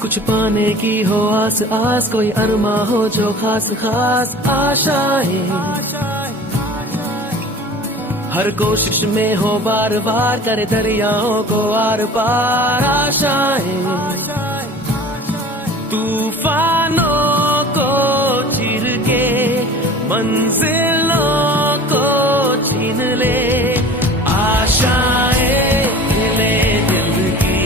कुछ पाने की हो आस आस, कोई अरमा हो जो खास खास आशाएं, हर कोशिश में हो बार बार करे दरियाओं को आर पार आशाएं, तूफानों को चीर के मंजिलों को छीन ले, आशाएं खिले दिल की